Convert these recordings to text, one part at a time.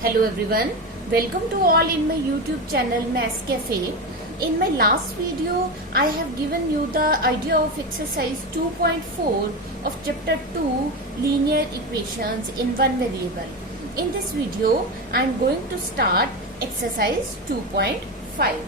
Hello everyone, welcome to all in my YouTube channel Maths Cafe. In my last video, I have given you the idea of exercise 2.4 of chapter 2 linear equations in one variable. In this video, I am going to start exercise 2.5.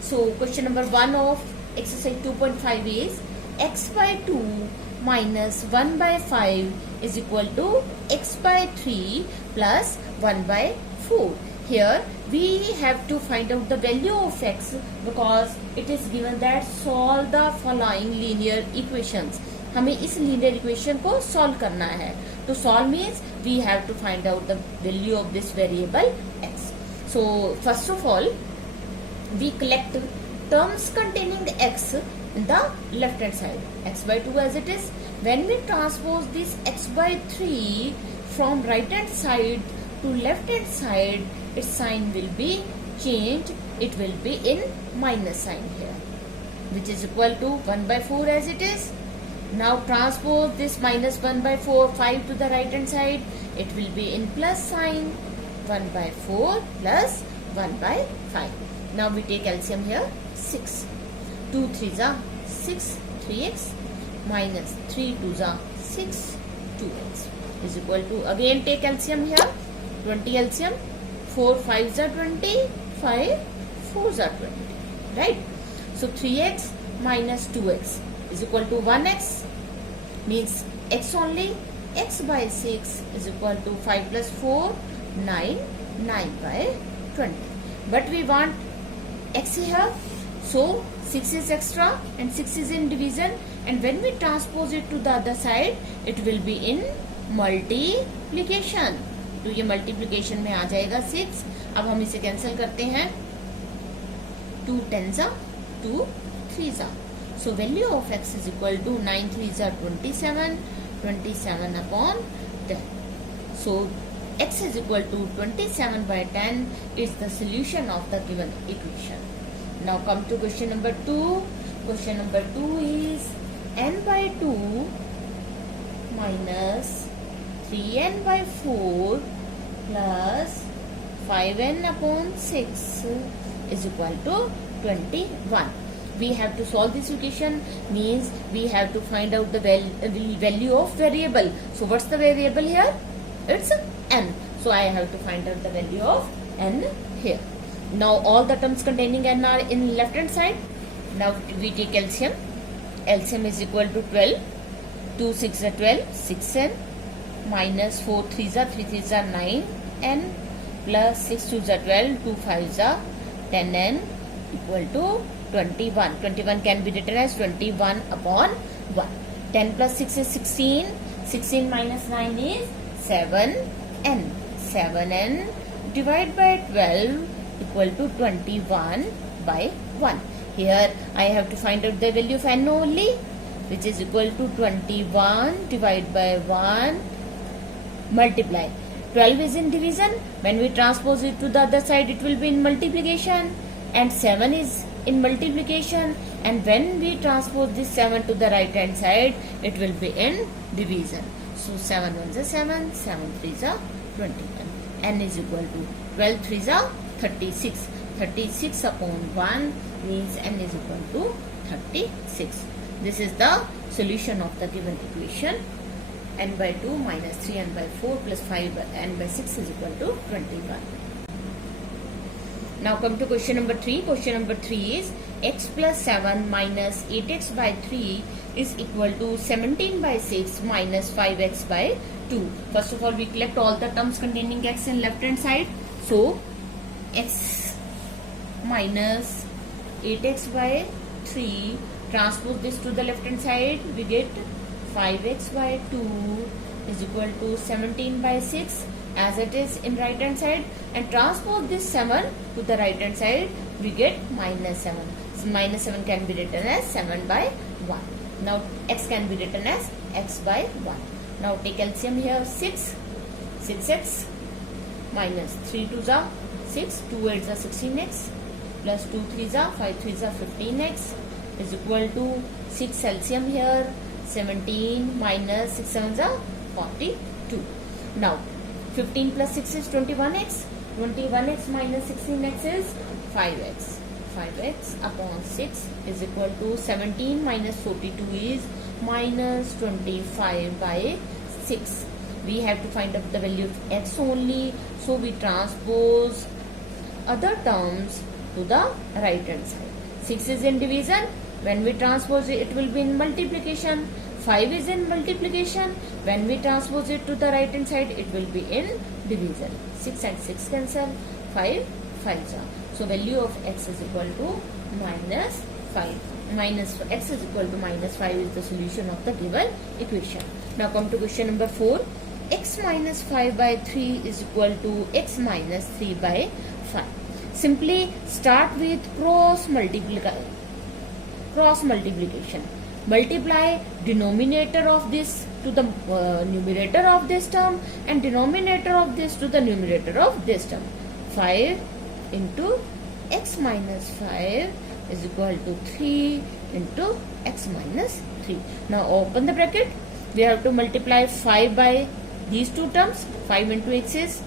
So question number 1 of exercise 2.5 is x by 2 minus 1 by 5 is equal to x by 3 plus 1 by 4. Here we have to find out the value of x because it is given that solve the following linear equations. हमें इस linear equation को solve करना है. To solve means we have to find out the value of this variable x. So first of all, we collect terms containing x in the left hand side. X by 2 as it is. When we transpose this x by 3 from right hand side to left hand side, its sign will be changed. It will be in minus sign here, which is equal to 1 by 4 as it is. Now transpose this minus 1 by 4, 5 to the right hand side. It will be in plus sign. 1 by 4 plus 1 by 5. Now we take LCM here. 6. 2 3s are 6, 3x minus 3 2s are 6, 2x is equal to, again take LCM here. 20 LCM, 4 5s are 20, 5 4s are 20, right? So 3x minus 2x is equal to 1x, means x only. X by 6 is equal to 5 plus 4, 9, 9 by 20. But we want x here, so 6 is extra and 6 is in division, and when we transpose it to the other side, it will be in multiplication. तो ये multiplication में आ जाएगा 6. अब हम इसे cancel करते हैं. 2 10s are 2 3s are. So value of x is equal to 9 3s are 27, 27 upon 10. So x is equal to 27 by 10 is the solution of the given equation. Now come to question number 2. Question number 2 is n by 2 minus 3n by 4 plus 5n upon 6 is equal to 21. We have to solve this equation, means we have to find out the value of variable. So what's the variable here? It's n. So I have to find out the value of n here. Now all the terms containing n are in left hand side. Now we take LCM. LCM is equal to 12. 2 6 are 12, 6n minus 4 3s are 3 3s are 9n plus 6 2s are 12, 2 5s are 10n equal to 21. 21 can be written as 21 upon 1. 10 plus 6 is 16. 16 minus 9 is 7n. 7n divided by 12 equal to 21 by 1. Here I have to find out the value of n only, which is equal to 21 divided by 1 multiply. 12 is in division. When we transpose it to the other side, it will be in multiplication, and 7 is in multiplication, and when we transpose this 7 to the right hand side, it will be in division. So 7 1s are 7, 7 3s are 21. N is equal to 12 3s are 36. 36 upon 1 means n is equal to 36. This is the solution of the given equation. N by 2 minus 3n by 4 plus 5n by 6 is equal to 21. Now come to question number 3. Question number 3 is x plus 7 minus 8x by 3 is equal to 17 by 6 minus 5x by 2. First of all, we collect all the terms containing x in left hand side. So x minus 8x by 3, transpose this to the left hand side, we get 5x by 2 is equal to 17 by 6 as it is in right hand side, and transpose this 7 to the right hand side, we get minus 7. So minus 7 can be written as 7 by 1. Now x can be written as x by 1. Now take LCM here. 6, 6x minus 3 2s are 6, 2 8s are 16x plus 2 3s are 5 3s are 15x is equal to 6 LCM here, 17 minus 6 7s are 42. Now 15 plus 6 is 21x, 21x minus 16x is 5x. 5x upon 6 is equal to 17 minus 42 is minus 25 by 6. We have to find out the value of x only, so we transpose other terms to the right hand side. 6 is in division, when we transpose it, it will be in multiplication. 5 is in multiplication, when we transpose it to the right hand side, it will be in division. 6 and 6 cancel, 5 5s are. So value of x is equal to minus 5. X is equal to minus 5 is the solution of the given equation. Now come to question number 4. X minus 5 by 3 is equal to x minus 3 by 5. Simply start with cross multiplication. Multiply denominator of this to the numerator of this term and denominator of this to the numerator of this term. 5 into x minus 5 is equal to 3 into x minus 3. Now open the bracket. We have to multiply 5 by these two terms. 5 into x is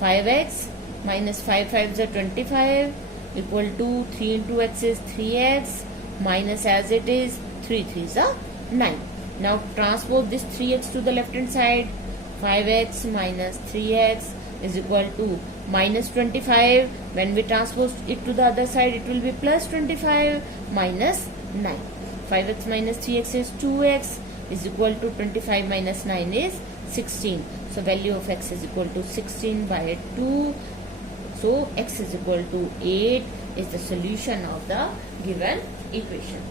5x minus 5 5s are 25 equal to 3 into x is 3x minus as it is 3 3s are 9. Now transpose this 3x to the left hand side. 5x minus 3x is equal to minus 25. When we transpose it to the other side, it will be plus 25 minus 9. 5x minus 3x is 2x is equal to 25 minus 9 is 16. So value of x is equal to 16 by 2. So x is equal to 8 is the solution of the given equation.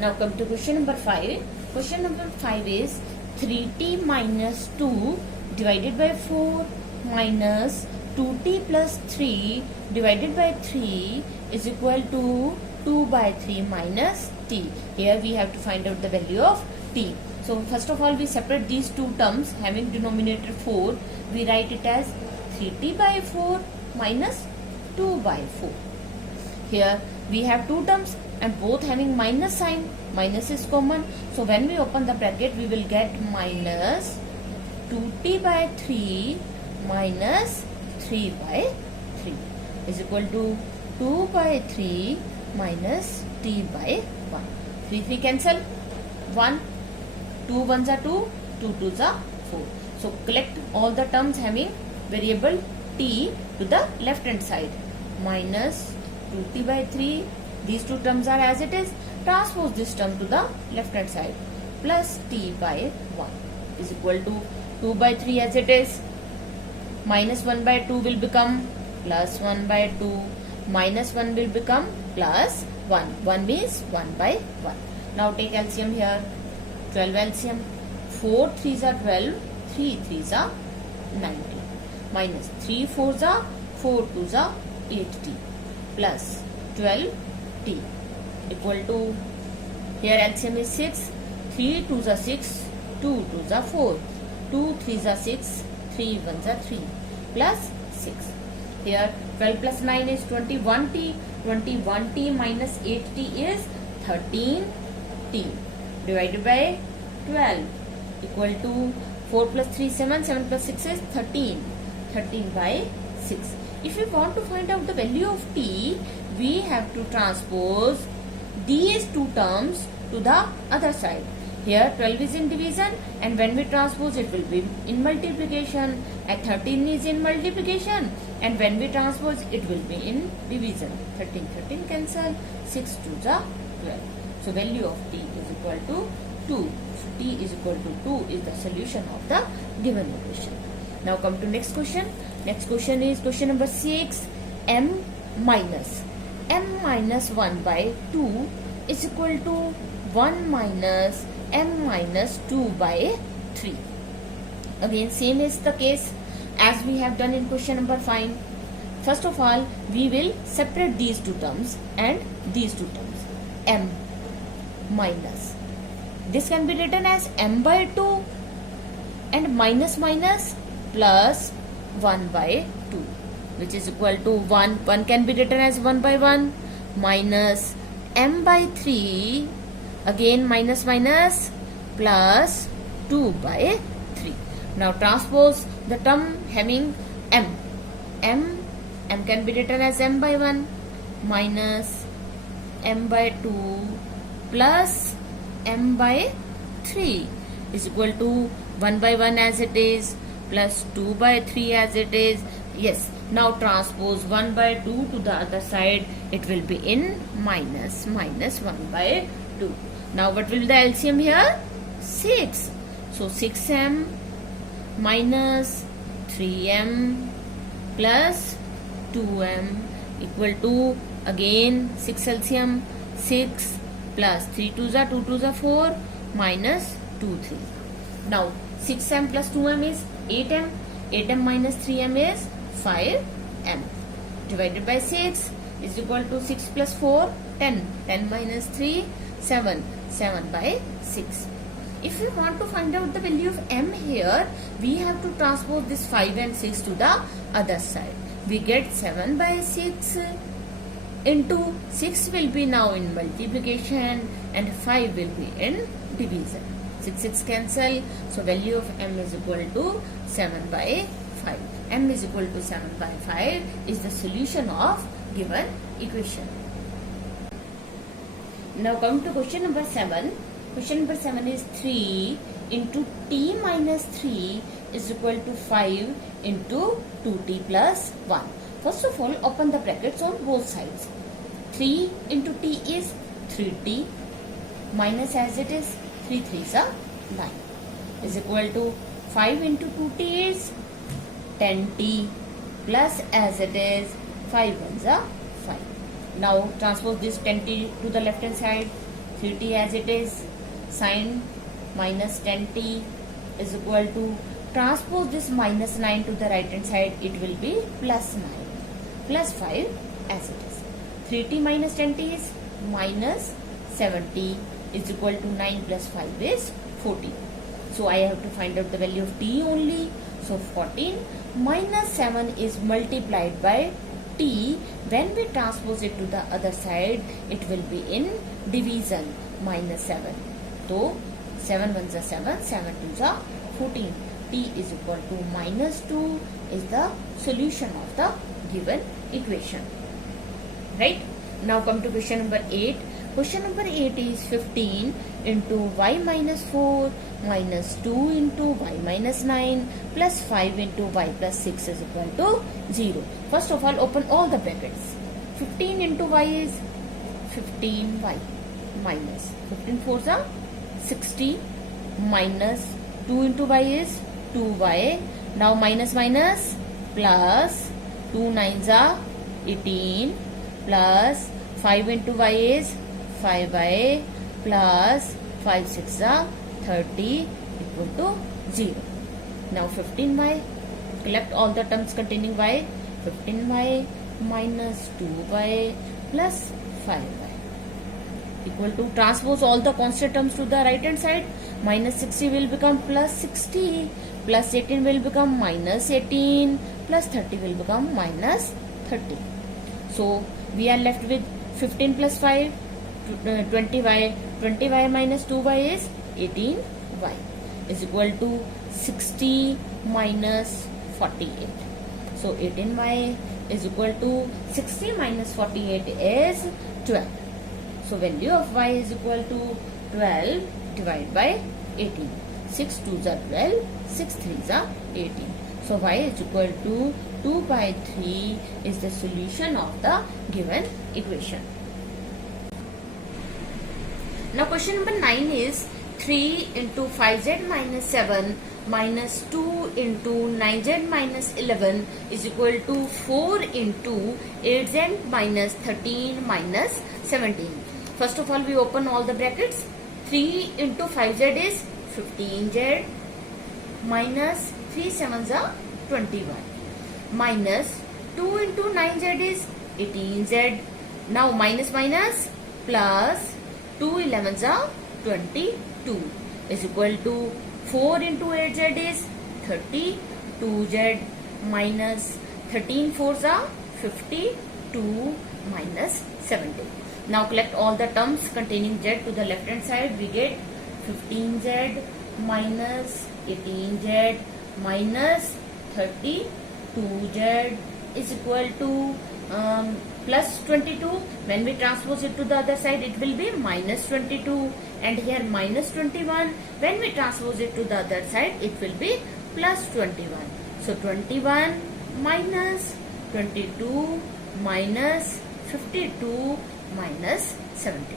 Now come to question number 5. Question number 5 is 3t minus 2 divided by 4 minus 2t plus 3 divided by 3 is equal to 2 by 3 minus t. Here we have to find out the value of t. So first of all we separate these two terms having denominator 4. We write it as 3t by 4 minus 2 by 4. Here we have two terms and both having minus sign. Minus is common. So when we open the bracket we will get minus 2t by 3 minus 3 by 3 is equal to 2 by 3 minus t by 1. 3 3 cancel. 1 2 1s are 2, 2 2s are 4. So collect all the terms having variable t to the left hand side. Minus 2t by 3. These two terms are as it is. Transpose this term to the left hand side. Plus t by 1 is equal to 2 by 3 as it is. Minus 1 by 2 will become plus 1 by 2. Minus 1 will become plus 1. 1 means 1 by 1. Now take LCM here. 12 LCM. 4 3s are 12. 3 3s are 90. Minus 3 4s are 4 2s are 8t. Plus 12t equal to, here LCM is 6. 3 2s are 6. 2 2s are 4. 2 3s are 6. 3 1s are 3. Plus 6. Here 12 plus 9 is 21t. 21t minus 8t is 13t divided by 12 equal to 4 plus 3 7. 7 plus 6 is 13. 13 by 6. If we want to find out the value of t, we have to transpose these two terms to the other side. Here 12 is in division and when we transpose it will be in multiplication, and 13 is in multiplication and when we transpose it will be in division. 13 cancel. 6 2s are 12. So value of t is equal to 2. So t is equal to 2 is the solution of the given equation. Now come to next question. Next question is question number 6. m minus 1 by 2 is equal to 1 minus m minus 2 by 3. Again same is the case as we have done in question number 5. First of all we will separate these two terms and these two terms. M minus, this can be written as m by 2 and minus minus plus 1 by 2. which is equal to 1. 1 can be written as 1 by 1 minus m by 3, again minus minus, plus 2 by 3. Now transpose the term having m. M can be written as m by 1 minus m by 2 plus m by 3 is equal to 1 by 1 as it is plus 2 by 3 as it is. Yes, now transpose 1 by 2 to the other side. It will be in minus 1 by 2. Now what will be the LCM here? 6. So 6m minus 3m plus 2m equal to, again 6 LCM, 6 plus 3 2s are 2 2s are 4 minus 2 3. Now 6m plus 2m is 8m. 8m minus 3m is 5m. Divided by 6 is equal to 6 plus 4, 10. 10 minus 3, 7. 7 by 6. If we want to find out the value of m here, we have to transpose this 5 and 6 to the other side. We get 7 by 6 into 6 will be now in multiplication and 5 will be in division. 6 cancel. So value of m is equal to 7 by 5. M is equal to 7 by 5 is the solution of given equation. Now come to question number 7. Question number 7 is 3 into t minus 3 is equal to 5 into 2t plus 1. First of all, open the brackets on both sides. 3 into t is 3t minus as it is 3 3s are 9 is equal to 5 into 2t is 10t plus as it is 5 1s are 5. Now transpose this 10t to the left hand side. 3t as it is, sin minus 10t is equal to, transpose this minus 9 to the right hand side, it will be plus 9 plus 5 as it is. 3t minus 10t is minus 7t is equal to 9 plus 5 is 14. So I have to find out the value of t only. So 14 minus 7 is multiplied by t. When we transpose it to the other side, it will be in division, minus 7. So 7 1s are 7, 7 2s are 14. T is equal to minus 2 is the solution of the given equation. Right? Now come to question number 8. Question number 8 is 15 into y minus 4 minus 2 into y minus 9 plus 5 into y plus 6 is equal to 0. First of all, open all the brackets. 15 into y is 15y minus 15 4s are 60 minus 2 into y is 2y. Now minus minus plus 2 9s are 18 plus 5 into y is 5y plus 5 6 are 30 equal to 0. Now 15y, collect all the terms containing y. 15y minus 2y plus 5y equal to, transpose all the constant terms to the right hand side. Minus 60 will become plus 60, plus 18 will become minus 18, plus 30 will become minus 30. So we are left with 15 plus 5, 20y. 20y minus 2y is 18y is equal to 60 minus 48. So 18y is equal to 60 minus 48 is 12. So value of y is equal to 12 divided by 18. 6 2s are 12, 6 3s are 18. So y is equal to 2 by 3 is the solution of the given equation. Now question number 9 is 3 into 5z minus 7 minus 2 into 9z minus 11 is equal to 4 into 8z minus 13 minus 17. First of all, we open all the brackets. 3 into 5z is 15z minus 3 7s are 21 minus 2 into 9z is 18z. Now minus minus plus 2 11s are 22 is equal to 4 into 8z is 32z minus 13 fours are 52 minus 70. Now collect all the terms containing z to the left hand side. We get 15z minus 18z minus 32z is equal to plus 22. When we transpose it to the other side, it will be minus 22, and here minus 21. When we transpose it to the other side, it will be plus 21. So 21 minus 22 minus 52 minus 70.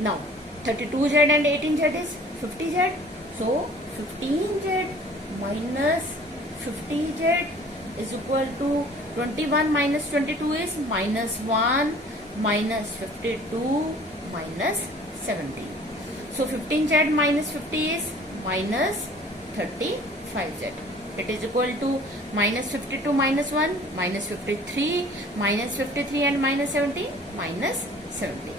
Now 32z and 18z is 50z. So 15z minus 50z is equal to 21 minus 22 is minus 1 minus 52 minus 70. So 15z minus 50 is minus 35z. It is equal to minus 52 minus 1 minus 53 minus 53 and minus 70 minus 70.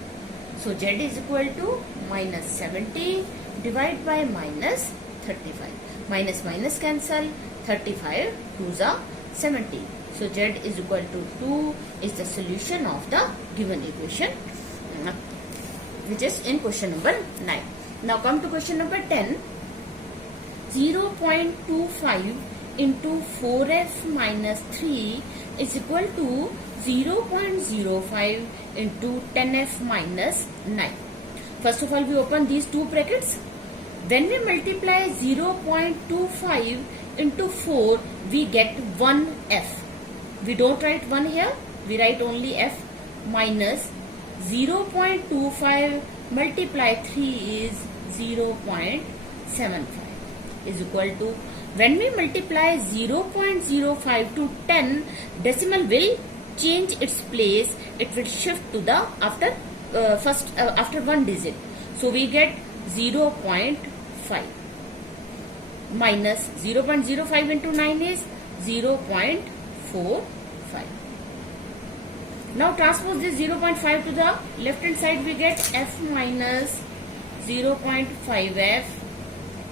So z is equal to minus 70 divided by minus 35. Minus minus cancel. 35 2s are 70. So z is equal to 2 is the solution of the given equation, which is in question number 9. Now come to question number 10. 0.25 into 4f minus 3 is equal to 0.05 into 10f minus 9. First of all, we open these two brackets. When we multiply 0.25 into 4, we get 1f. We don't write 1 here, we write only f minus 0.25 multiply 3 is 0.75 is equal to, when we multiply 0.05 to 10, decimal will change its place. It will shift to the after one digit. So we get 0.5 minus 0.05 into 9 is 0.45. Now transpose this 0.5 to the left hand side, we get f minus 0.5f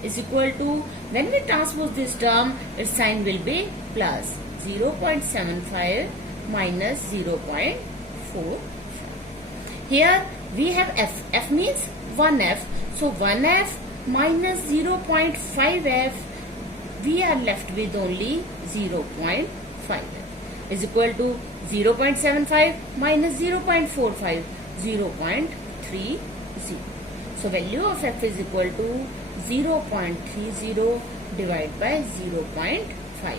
is equal to, when we transpose this term, its sign will be plus 0.75 minus 0.4. Here we have f. F means 1f. So 1f minus 0.5f, we are left with only 0.5f is equal to 0.75 minus 0.45, 0.30. So value of f is equal to 0.30 divided by 0.5.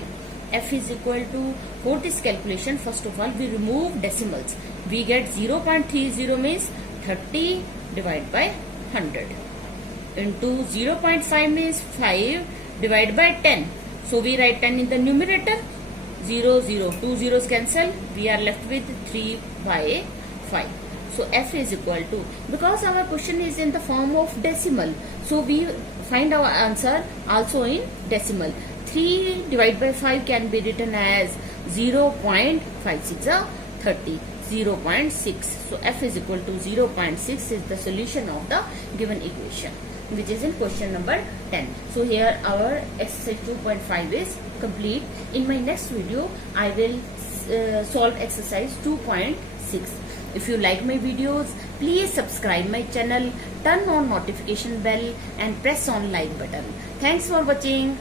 F is equal to, for this calculation, first of all we remove decimals. We get 0.30 means 30 divided by 100 into 0.5 means 5 divided by 10. So we write 10 in the numerator. 0, 0, 2 zeros cancel. We are left with 3 by 5. So f is equal to, because our question is in the form of decimal, so we find our answer also in decimal. 3 divided by 5 can be written as 0.56 30, 0.6. So f is equal to 0.6 is the solution of the given equation, which is in question number 10. So here our exercise 2.5 is complete. In my next video, I will solve exercise 2.6. If you like my videos, please subscribe my channel, turn on notification bell and press on like button. Thanks for watching.